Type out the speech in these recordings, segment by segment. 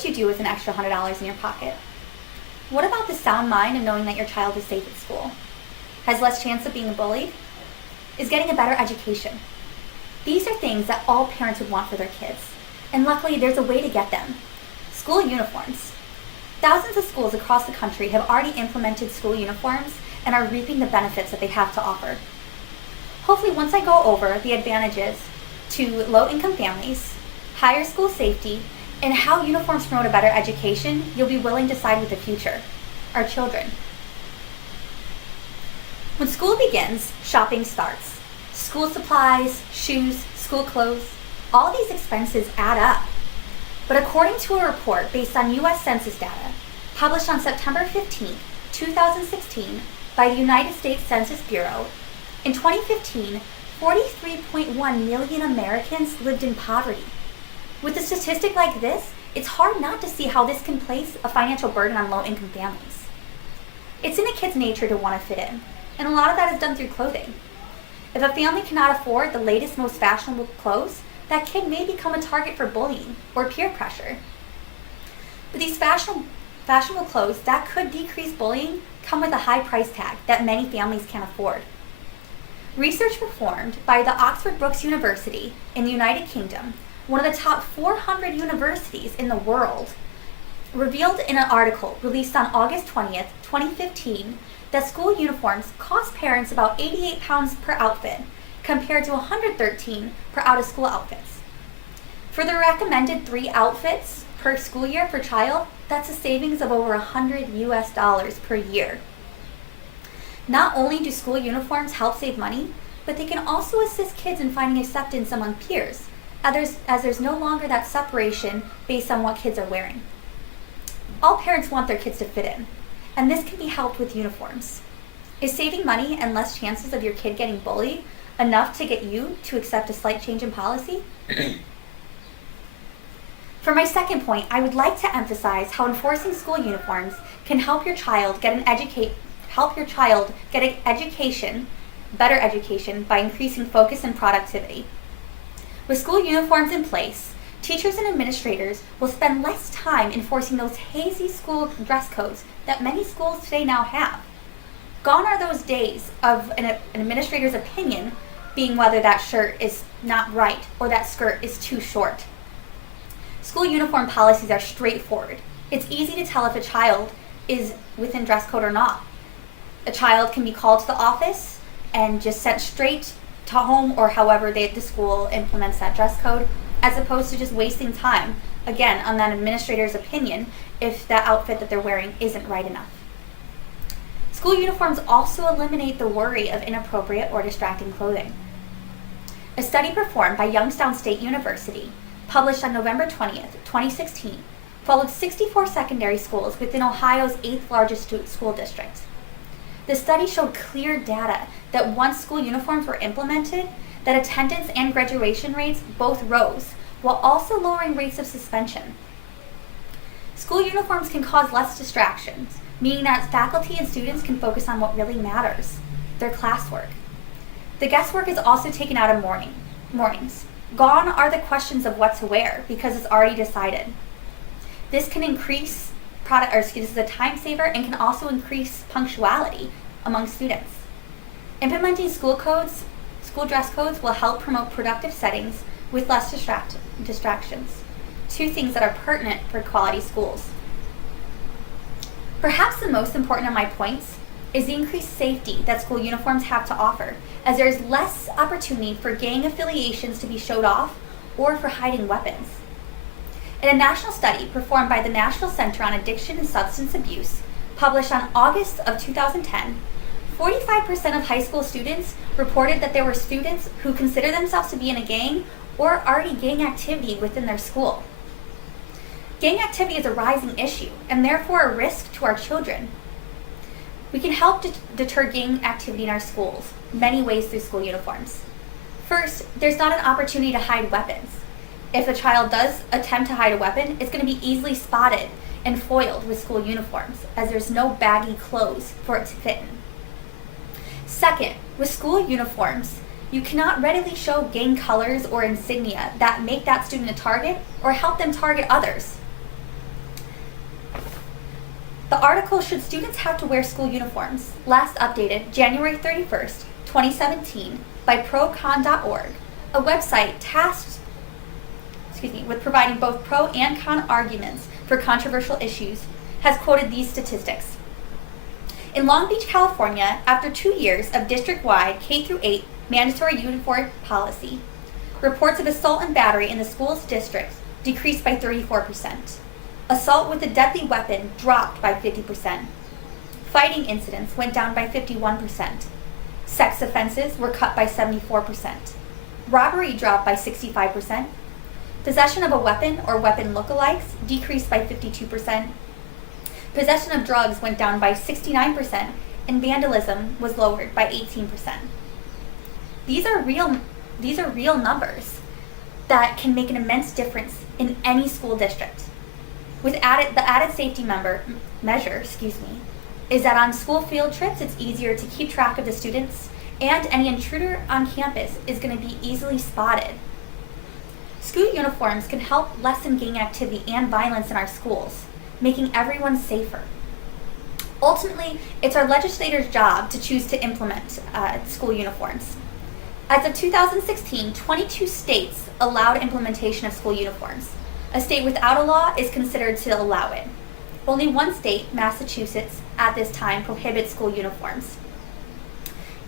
would you do with an extra $100 in your pocket? What about the sound mind of knowing that your child is safe at school? Has less chance of being bullied? Is getting a better education? These are things that all parents would want for their kids, and luckily there's a way to get them. School uniforms. Thousands of schools across the country have already implemented school uniforms and are reaping the benefits that they have to offer. Hopefully, once I go over the advantages to low-income families, higher school safety, and how uniforms promote a better education, you'll be willing to side with the future, our children. When school begins, shopping starts. School supplies, shoes, school clothes, all these expenses add up. But according to a report based on U.S. Census data, published on September 15, 2016, by the United States Census Bureau, in 2015, 43.1 million Americans lived in poverty. With a statistic like this, it's hard not to see how this can place a financial burden on low-income families. It's in a kid's nature to want to fit in, and a lot of that is done through clothing. If a family cannot afford the latest, most fashionable clothes, that kid may become a target for bullying or peer pressure. But these fashionable clothes that could decrease bullying come with a high price tag that many families can't afford. Research performed by the Oxford Brookes University in the United Kingdom, one of the top 400 universities in the world, revealed in an article released on August 20th, 2015, that school uniforms cost parents about £88 per outfit, compared to $113 per out-of-school outfits. For the recommended 3 outfits per school year per child, that's a savings of over $100 per year. Not only do school uniforms help save money, but they can also assist kids in finding acceptance among peers, as there's no longer that separation based on what kids are wearing. All parents want their kids to fit in, and this can be helped with uniforms. Is saving money and less chances of your kid getting bullied enough to get you to accept a slight change in policy? For my second point, I would like to emphasize how enforcing school uniforms can help your child get an education, better education, by increasing focus and productivity. With school uniforms in place, teachers and administrators will spend less time enforcing those hazy school dress codes that many schools today now have. Gone are those days of an administrator's opinion being whether that shirt is not right or that skirt is too short. School uniform policies are straightforward. It's easy to tell if a child is within dress code or not. A child can be called to the office and just sent straight to home, or however the school implements that dress code, as opposed to just wasting time, again, on that administrator's opinion if that outfit that they're wearing isn't right enough. School uniforms also eliminate the worry of inappropriate or distracting clothing. A study performed by Youngstown State University, published on November 20th, 2016, followed 64 secondary schools within Ohio's 8th largest school district. The study showed clear data that once school uniforms were implemented, that attendance and graduation rates both rose, while also lowering rates of suspension. School uniforms can cause less distractions, meaning that faculty and students can focus on what really matters, their classwork. The guesswork is also taken out of mornings. Gone are the questions of what to wear because it's already decided. This can increase this is a time saver and can also increase punctuality among students. Implementing school dress codes will help promote productive settings with less distractions. 2 things that are pertinent for quality schools. Perhaps the most important of my points is the increased safety that school uniforms have to offer, as there is less opportunity for gang affiliations to be showed off or for hiding weapons. In a national study performed by the National Center on Addiction and Substance Abuse, published on August of 2010, 45% of high school students reported that there were students who consider themselves to be in a gang or already gang activity within their school. Gang activity is a rising issue and therefore a risk to our children. We can help deter gang activity in our schools many ways through school uniforms. First, there's not an opportunity to hide weapons. If a child does attempt to hide a weapon, it's going to be easily spotted and foiled with school uniforms, as there's no baggy clothes for it to fit in. Second, with school uniforms, you cannot readily show gang colors or insignia that make that student a target or help them target others. The article Should Students Have to Wear School Uniforms? Last updated January 31st, 2017 by procon.org, a website tasked with providing both pro and con arguments for controversial issues, has quoted these statistics. In Long Beach, California, after 2 years of district-wide K-8 mandatory uniform policy, reports of assault and battery in the school's district decreased by 34%. Assault with a deadly weapon dropped by 50%. Fighting incidents went down by 51%. Sex offenses were cut by 74%. Robbery dropped by 65%. Possession of a weapon or weapon lookalikes decreased by 52%. Possession of drugs went down by 69%, and vandalism was lowered by 18%. These are real numbers that can make an immense difference in any school district. The added safety measure is that on school field trips, it's easier to keep track of the students, and any intruder on campus is going to be easily spotted. School uniforms can help lessen gang activity and violence in our schools, making everyone safer. Ultimately, it's our legislators' job to choose to implement school uniforms. As of 2016, 22 states allowed implementation of school uniforms. A state without a law is considered to allow it. Only one state, Massachusetts, at this time prohibits school uniforms.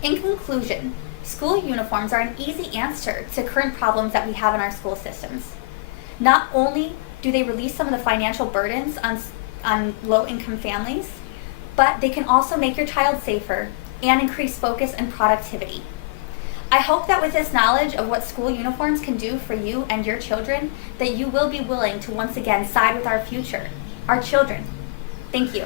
In conclusion, school uniforms are an easy answer to current problems that we have in our school systems. Not only do they release some of the financial burdens on low-income families, but they can also make your child safer and increase focus and productivity. I hope that with this knowledge of what school uniforms can do for you and your children, that you will be willing to once again side with our future, our children. Thank you.